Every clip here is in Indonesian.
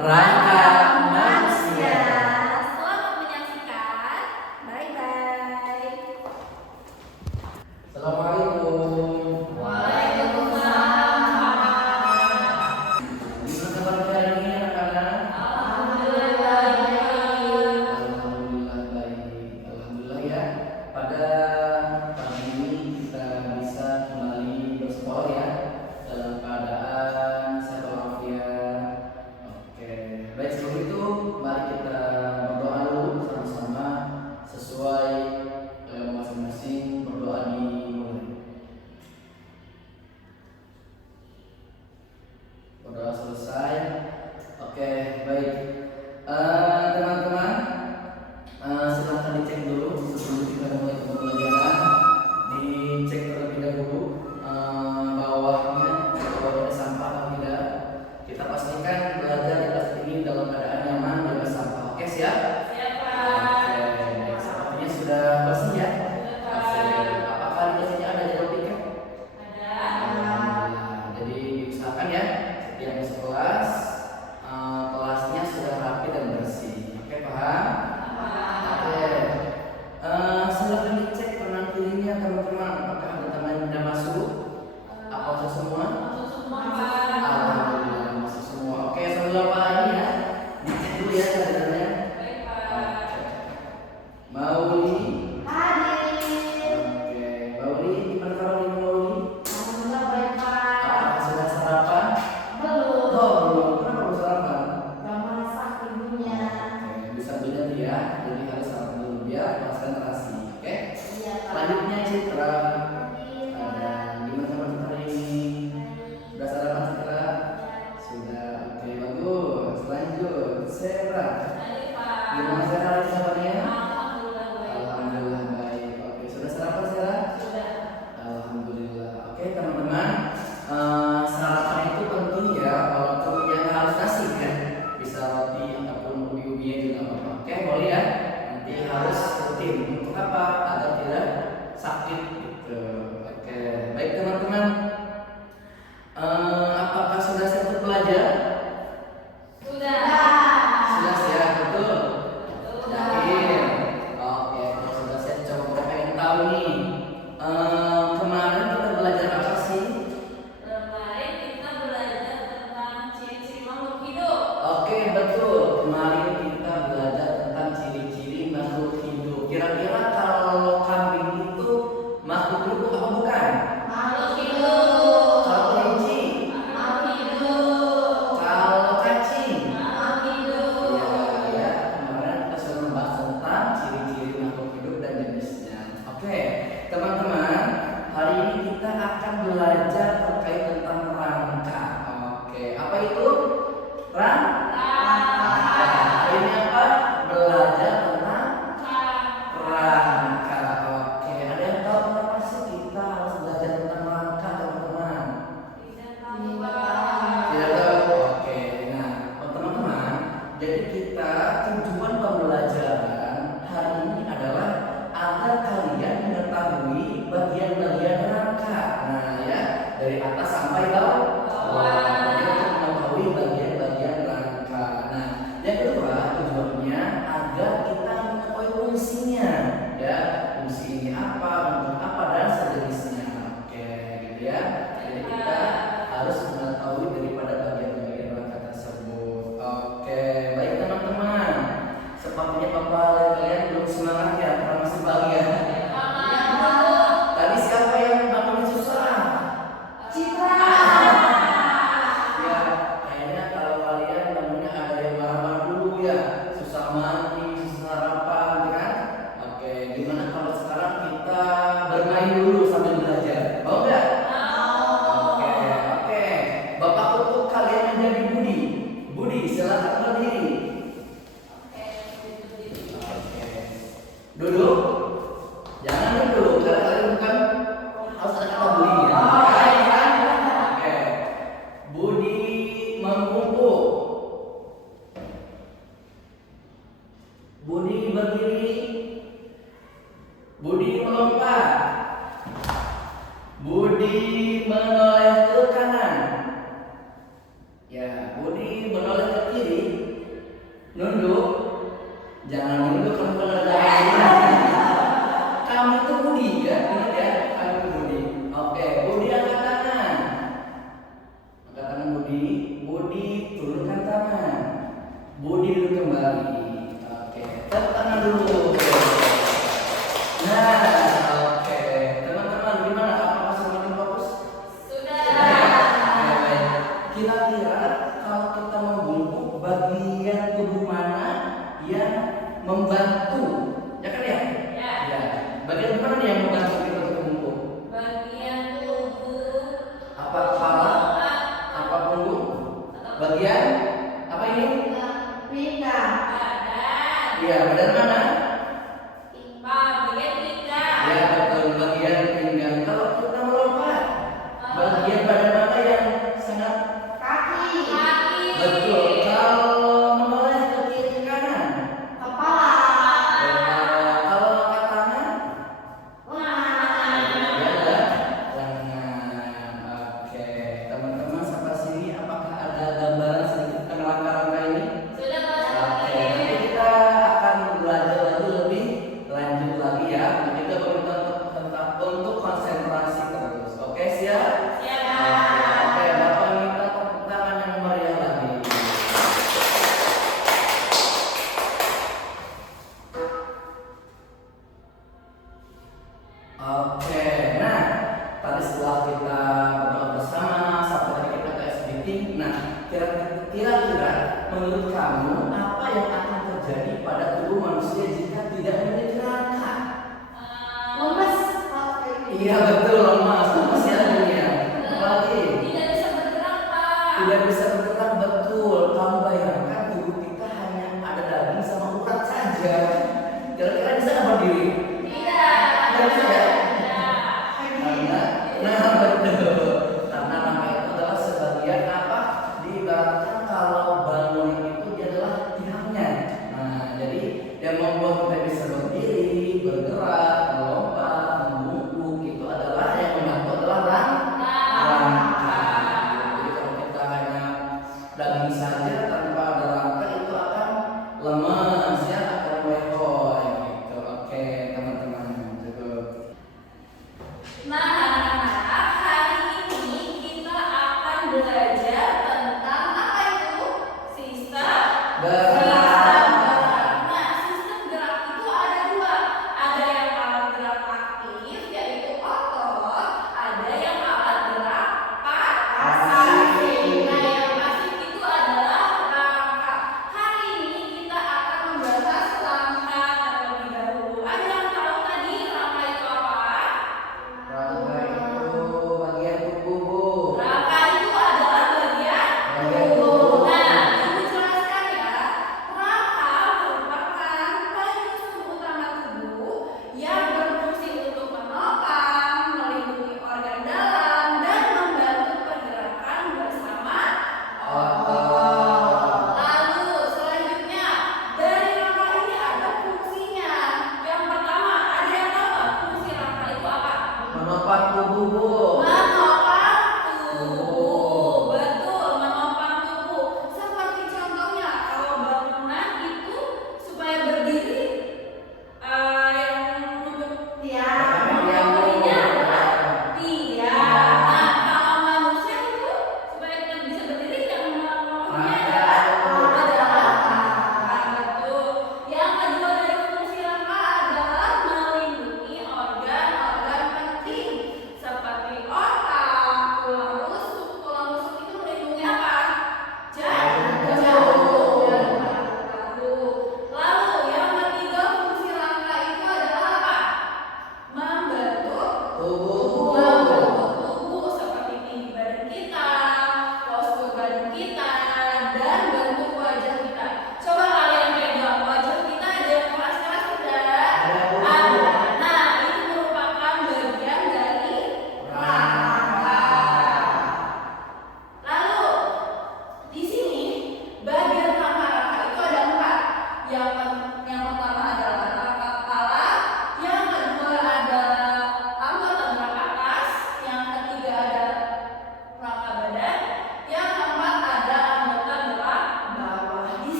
Rangka Manusia. Selamat menyaksikan. Bye-bye. Assalamualaikum. Waalaikumsalam. Gimana kabar hari ini anak-anak? Alhamdulillah baik. Alhamdulillah baik. Alhamdulillah ya. Pada pagi ini kita bisa kembali bersekolah ya dalam keadaan sehat walafiat. Oke, baik sebelum itu mari kita berdoa dulu sama-sama sesuai masing-masing berdoa dimulai. Berdoa selesai. Oke, baik. Teman-teman, silahkan dicek dulu sebelum kita mulai pembelajaran. Dicek terlebih dahulu bawahnya ada sampah atau tidak. Kita pastikan belajar di kelas ini dalam keadaan nyaman dan sampah. Oke, siap? Siap, Pak. Oke, sepertinya sudah bersih ya. Apakah di kelas ini ada jadwal piket? Ada. Alhamdulillah. Jadi diusahakan ya setiap masuk kelas kelasnya sudah rapi dan bersih. Oke, paham? Oke. Silahkan dicek kanan kirinya teman-teman. Apakah ada teman yang sudah masuk? Apa masuk semua? Masuk semua, Pak. Alhamdulillah masuk semua. Oke, sambil apa ini ya? Dicek dulu ya cadangannya. Baik, Pak. Mauli. Hadir. Oke, Mauli gimana kalau di Mauli? Alhamdulillah baik, Pak. Apakah sudah sarapan? Belum. Oh, belum. Kenapa belum sarapan? Gak masak ibunya. Oke, bisa belajar ya. Jadi harus sarapan dulu biar konsentrasi. Oke. Iya, Pak. Selanjutnya Citra. Hadir, Pak. Ada gimana sama Citra hari ini? Sudah sarapan Citra? Sudah. Oke, bagus. Lanjut. Sera. Hadir, Pak. Gimana Sera hari sarapannya? Alhamdulillah baik, Pak. Alhamdulillah baik. Oke, sudah sarapan Sera? Sudah. Alhamdulillah. Oke teman-teman, sarapan itu penting ya, walaupun yang harus nasi kan, bisa roti ataupun ubi-ubian juga nggak apa-apa. Oke, boleh ya. Nanti harus rutin. Untuk apa? Agar tidak sakit gitu. Oke, baik teman-teman. Apakah sudah siap untuk belajar? Sudah. Sudah siap, betul? Betul. Yakin? Oke, kalau sudah siap coba pengen tahu nih. Kemarin kita belajar apa sih? Kemarin kita belajar tentang ciri-ciri makhluk hidup. Oke, betul. Kemarin kita belajar tentang ciri-ciri makhluk hidup. Kira-kira kalau kambing itu makhluk hidup apa bukan? Makhluk hidup. Kalau kelinci, Makhluk hidup. kalau cacing. Makhluk hidup. Ya, kemarin kita sudah membahas tentang ciri-ciri makhluk hidup dan jenisnya. Oke, teman-teman, hari ini kita akan belajar terkait tentang rangka. Oke, apa itu? Rangka. Hari ini apa? Belajar tentang rangka. Oke, ada yang tahu kenapa sih kita harus belajar tentang rangka, teman-teman? Tidak tahu. Oke, nah teman-teman, jadi kita tujuan pembelajaran hari ini adalah agar kalian mengetahui bagian-bagian rangka. Nah ya, dari atas sampai bawah. Jadi untuk mengetahui bagian-bagian rangka. Nah, yang kedua tujuannya agar kita mengetahui fungsinya. Ya, fungsi ini apa, untuk apa dan sejenisnya. Oke, gitu ya. Jadi kita harus mengetahui daripada bagian-bagian rangka tersebut. Oke, baik teman-teman. Sepertinya Bapak lihat kalian belum semangat ya, karena masih pagi ya. Tadi siapa yang bangunnya susah? Ya, kayaknya kalau kalian bangunnya ada yang marah-marah dulu ya, susah mandi, susah sarapan, ya kan? Oke, gimana kalau sekarang kita bermain dulu sambil belajar? Mau nggak? Oke, oke. Bapak tutup kalian menjadi Budi. Budi, silakan berdiri. Oke. Duduk. Jangan duduk, karena kalian bukan harus ada kata Budinya. Oke. Budi membungkuk. Budi berdiri. Budi melompat. Budi menoleh ke kanan. Ya, Budi menoleh ke kiri. Jangan dulu kamu kalau ada kamu itu budi ya, ingat ya, kamu itu budi. Oke, budi angkat tangan. Angkat tangan budi, budi turunkan tangan. Budi duduk kembali. Oke, tepuk tangan dulu. Nah, oke, teman-teman gimana? Apakah semakin fokus? Sudah. Oke, baik. Kira-kira kalau kita membungkuk bagian tubuh mana yang membantu? Ya kan ya? Ya. Ya. Bagian mana nih yang membantu kita untuk membungkuk? Bagian tubuh. Apa kepala? Apa punggung? Bagian apa ini? Badan. Iya, badan mana? Bagian pinggang. Ya, betul, bagian pinggang. Kalau kita melompat, bagian badan mana yang sangat Kaki. betul? Kalau menoleh ke kiri ke kanan, Kepala. kalau angkat tangan, ya, lengan. Oke, teman-teman sampai sini apakah ada gambaran sedikit tentang langkah-langkah ini? Sudah, Pak. Oke, nanti kita akan belajar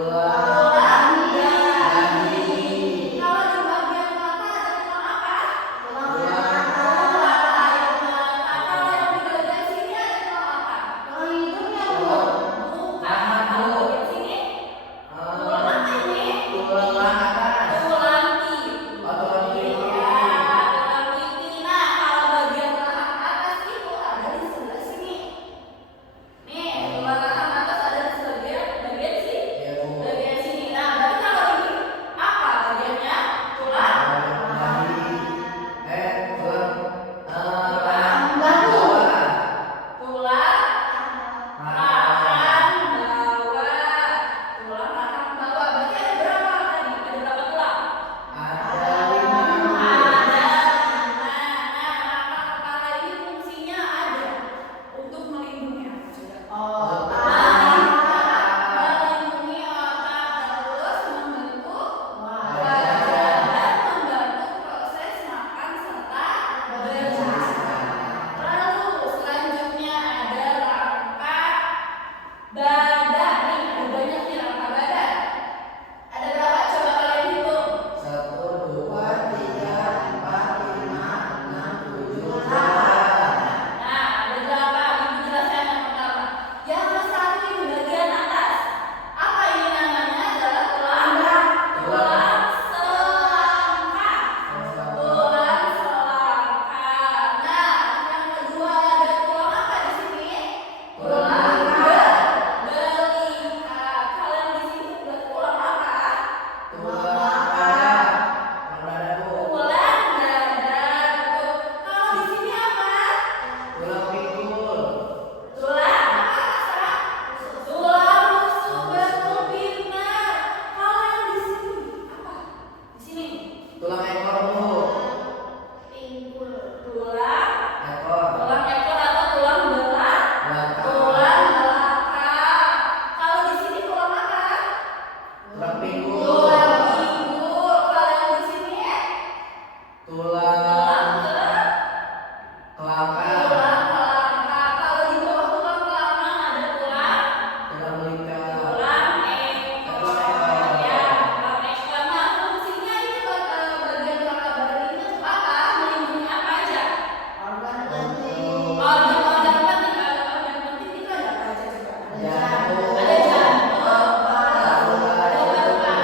tulang dahi, Kalau di bagian mata ada tulang apa? tulang Kalau yang di bagian sini ada tulang apa? Bukan. Kalau bagian sini tulang apa ini? tulang atas. Tulang pipi. Oh, tulang pipi. Ya, tulang pipi. Nah, kalau bagian rahang atas itu ada di sebelah sini. Nih, tulang rahang atas ada di bagian sini. Ya, Bu. Bagian sini. Nah, berarti kalau ini apa bagiannya? Tulang. Dahi. Tulang rahang Rahang bawah. Tulang rahang bawah. Tulang rahang bawah. Berarti ada berapa tadi? Ada berapa tulang? Ada 5. Ada 5. Nah, rangka kepala ini fungsinya ada untuk melindungi apa coba? Melindungi otak, terus membentuk wajah dan membantu proses makan serta berbicara. Lalu selanjutnya ada rangka badan. Nih, ada banyak nih rangka badan. Ada berapa? Coba kalian hitung. 1, 2, 3, 4, 5, 6, 7, 8. Nah, ada berapa? Ibu jelaskan yang pertama. Yang satu ini bagian atas. Apa ini namanya? Adalah tulang selangka. Tulang selangka. Nah, yang kedua ada tulang apa di sini? Tulang belika. Kalian di sini buat tulang apa? Tulang dada. Tulang dada, Bu. Tulang dada. Betul. Kalau di sini apa? Tulang pinggul. Tulang apa? Tulang rusuk. Betul, pintar. Kalau yang di sini apa? Di sini. Tulang ekor, Bu. Tulang Ekor. Tulang ekor atau tulang belakang. Belakang. Tulang belakang. Kalau di sini tulang apa? Tulang pinggul. Tulang pinggul. Kalau yang di sini Tulang tulang kelangka. kelangka. Kalau di bawah tulang kelangka ada tulang Tulang belingkang. tulang ekor. Ya, tulang ekor. Nah, fungsinya ini bagian rangka badan ini untuk apa? Melindungi apa aja? Organ penting. Organ penting itu ada apa aja coba? Jantung. Ada jantung, ada Saluran paru-paru,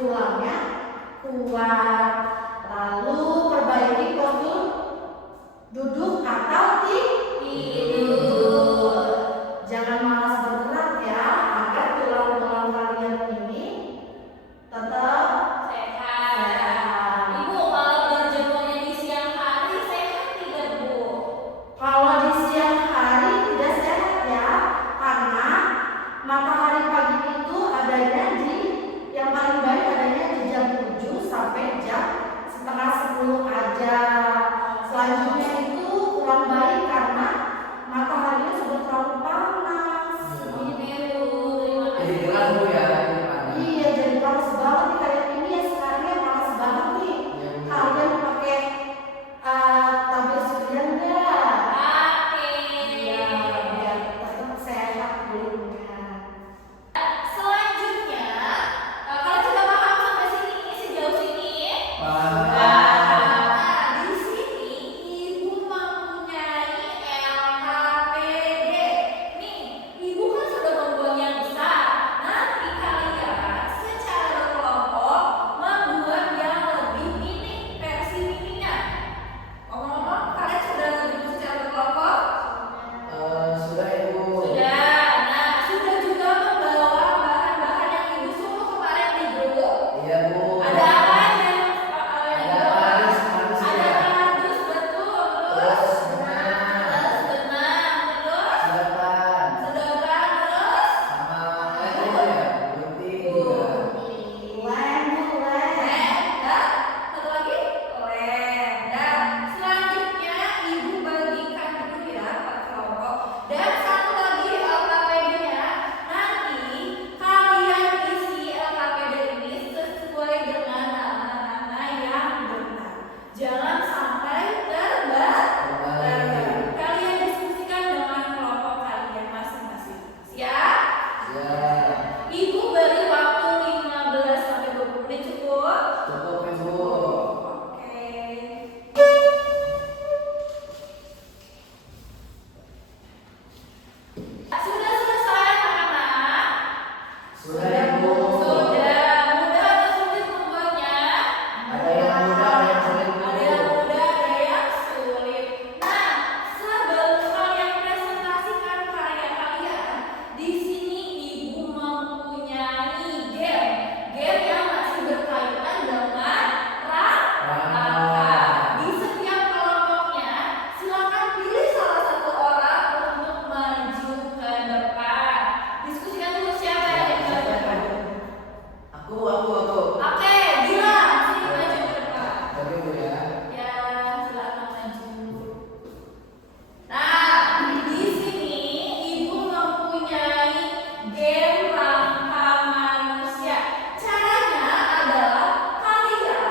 tulangnya kuat. Lalu perbaiki postur duduk atau tidur. Jangan malas bergerak ya, agar tulang-tulang kalian ini tetap Sehat. Ibu, kalau berjemurnya di siang hari sehat tidak, Bu? Kalau di siang hari tidak sehat ya, karena matahari pagi itu adanya yang paling baik adanya di jam 7 sampai jam setengah 10 aja. Selanjutnya itu kurang baik karena mataharinya sudah terlalu panas. Oke, Bu. Terima Jadi kasih. gelas Bu ya, ini panas. Iya, jadi panas banget nih kayak ini ya, sekarang ya panas banget nih. Iya, Bu. Kalian pakai tabir surya enggak? Oke. Iya, biar tetap sehat kulitnya. Selanjutnya, kalian sudah paham sampai sini, sejauh sini? Paham. Nah, di sini Ibu mempunyai LHPD. Nih, Ibu kan sudah membuang yang besar. Nanti kalian secara berkelompok membuat yang lebih mini, versi mininya. Ngomong-ngomong, kalian sudah ngerjain secara berkelompok? Sudah Ibu. Sudah. Nah, sudah juga membawa bahan-bahan yang Ibu suruh kemarin di grup. Iya Bu. Ada apa aja yang Ada paris, paris ada ya. kardus, betul. Terus Terus benang, benang, terus sedotan, sedotan, terus sama itu ya, gunting juga. Lem, lem. lem, dan satu lagi lem. Dan selanjutnya Ibu bagikan dulu ya per kelompok. Dan satu lagi LKPD-nya, nanti kalian isi LKPD ini sesuai dengan nama-nama yang benar. Jangan sampai terbalik. Kalian diskusikan dengan kelompok kalian masing-masing. Siap? Ya, Ibu beri waktu 15 sampai 20 menit cukup? cukup Ibu. Oke. Sudah selesai anak-anak? Sudah Ibu. Sudah. Mudah atau sulit membuatnya? Ada yang mudah, ada yang sulit Bu. Ada yang mudah, ada yang sulit. Nah, sebelum kalian presentasikan karya kalian, di sini Ibu mempunyai game. Game yang masih berkaitan dengan rangka. Di setiap kelompoknya, silakan pilih salah satu orang untuk maju ke depan. Diskusikan dulu siapa yang ingin maju. Aku. Oke, Gilang, sini maju ke depan. Tapi Bu ya. Ya, silakan maju. Nah, di sini Ibu mempunyai game rangka manusia. Caranya adalah kalian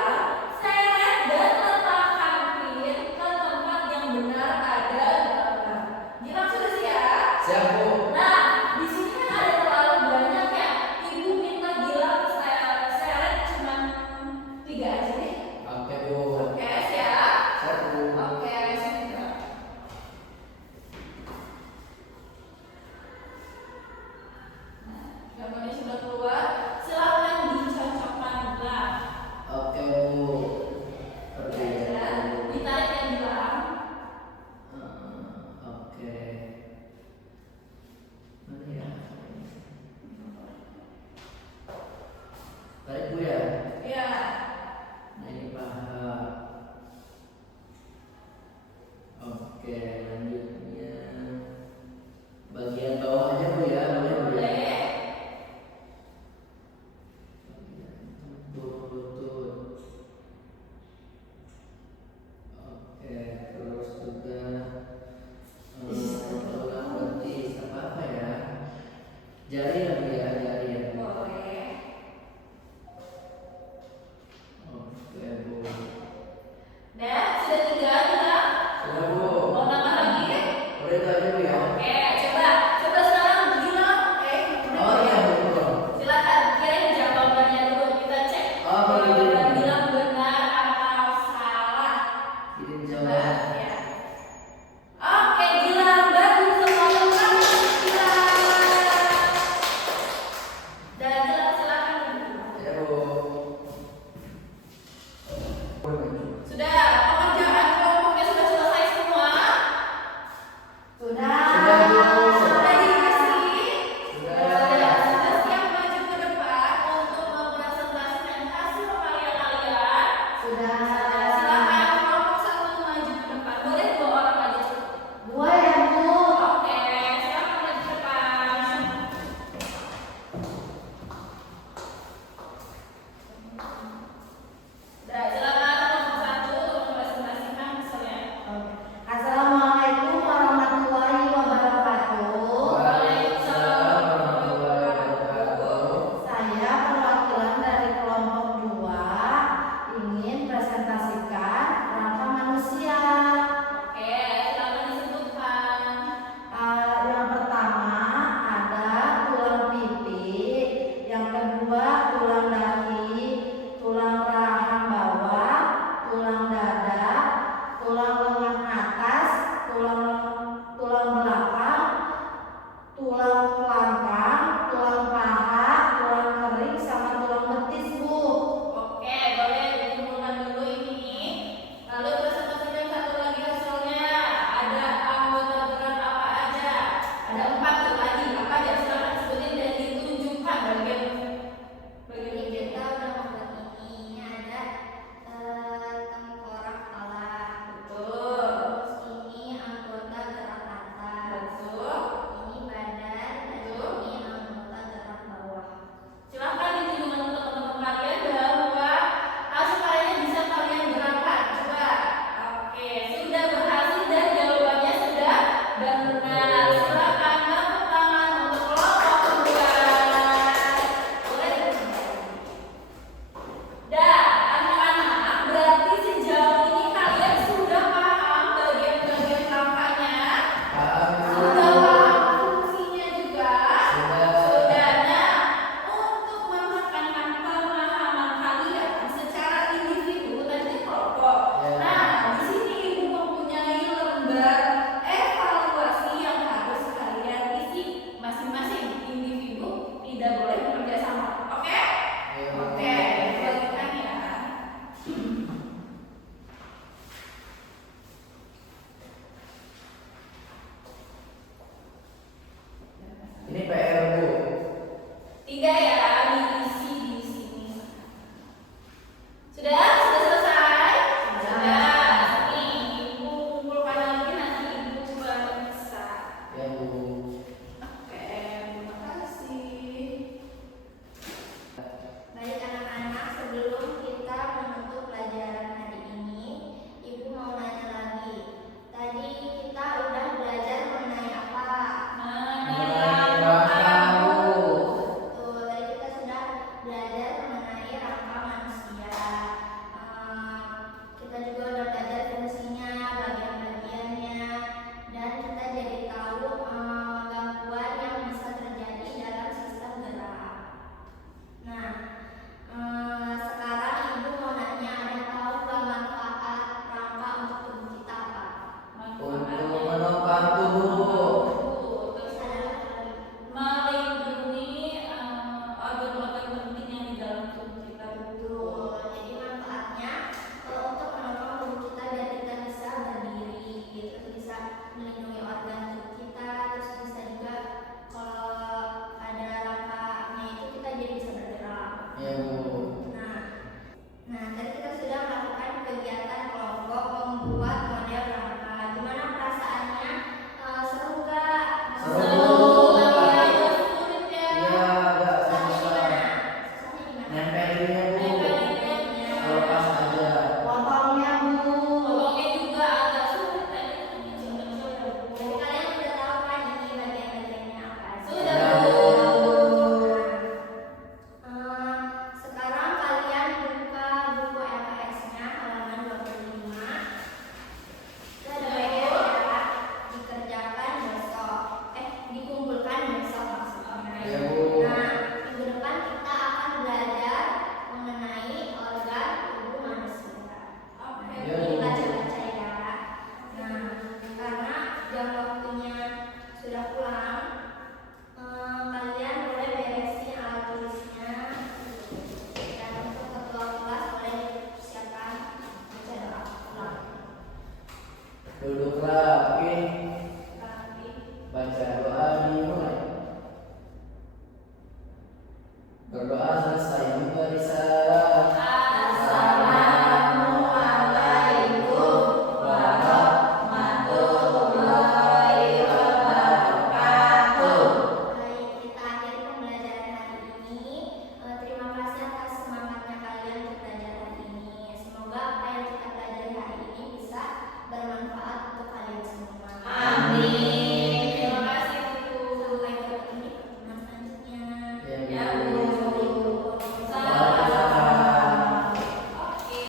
seret dan letakkan pin ke tempat yang benar ada gambar. Gilang sudah siap? Siap Bu. Nah, di sini kan ada terlalu banyak ya. Ibu minta Gilang seret cuma 3 aja deh. Oke Bu. Oke, siap? Siap Bu. Oke, sudah. Nah, gambarnya sudah keluar. Silakan dicocokkan Gilang. Oke Bu. Seperti Ya, itu. ditarik yang Gilang. Oke. Mana ya? Tarik Bu ya.